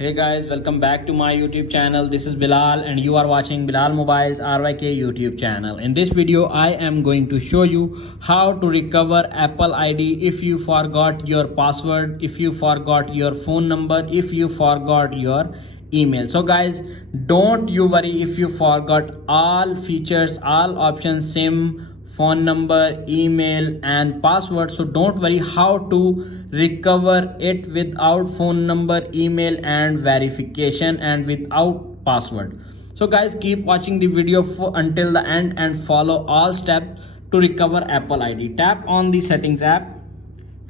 Hey guys, welcome back to my YouTube channel. This is Bilal and you are watching Bilal Mobiles RYK YouTube channel. In this video, I am going to show you how to recover Apple ID if you forgot your password, if you forgot your phone number, if you forgot your email. So guys, don't you worry if you forgot all features, all options, SIM, phone number, email and password. So don't worry how to recover it without phone number, email and verification and without password. So guys, keep watching the video until the end and follow all steps to recover Apple ID. Tap on the settings app,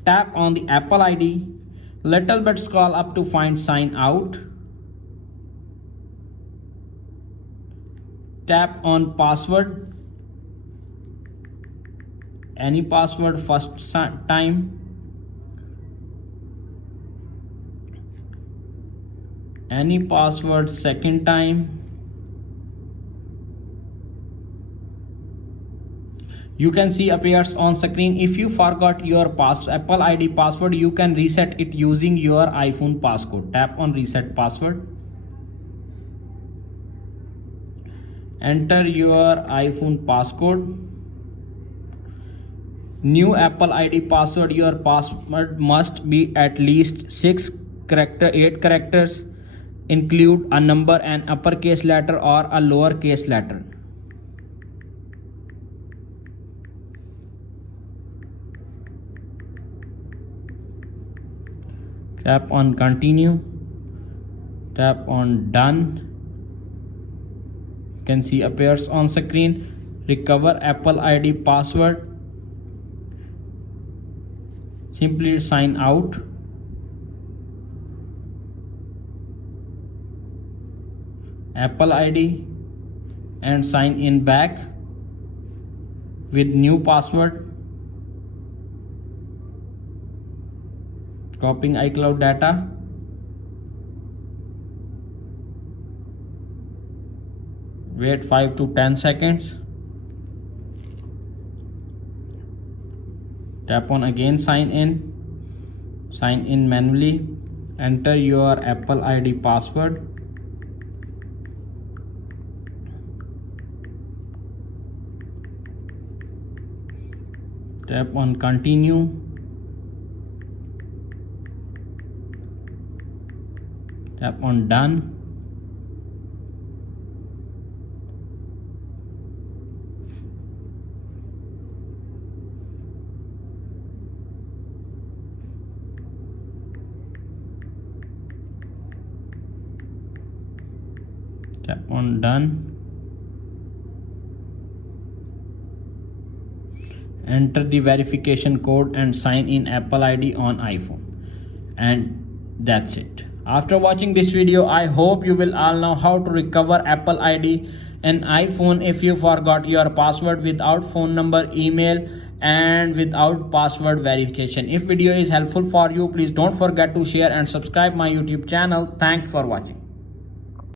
tap on the Apple ID, little bit scroll up to find sign out, tap on password, any password first time, any password second time. You can see appears on screen. If you forgot your Apple ID password, you can reset it using your iPhone passcode. Tap on reset password, enter your iPhone passcode. New Apple ID password. Your password must be at least 8 characters, include a number, an uppercase letter or a lowercase letter. Tap on continue, tap on done. You can see appears on screen. Recover Apple ID password. Simply sign out. Apple ID and sign in back with new password. Copying iCloud data. Wait 5 to 10 seconds. Tap on again sign in manually, enter your Apple ID password. Tap on continue, tap on done. Tap on done. Enter the verification code and sign in Apple ID on iPhone. And that's it. After watching this video, I hope you will all know how to recover Apple ID in iPhone if you forgot your password without phone number, email and without password verification. If video is helpful for you, please don't forget to share and subscribe my YouTube channel. Thanks for watching.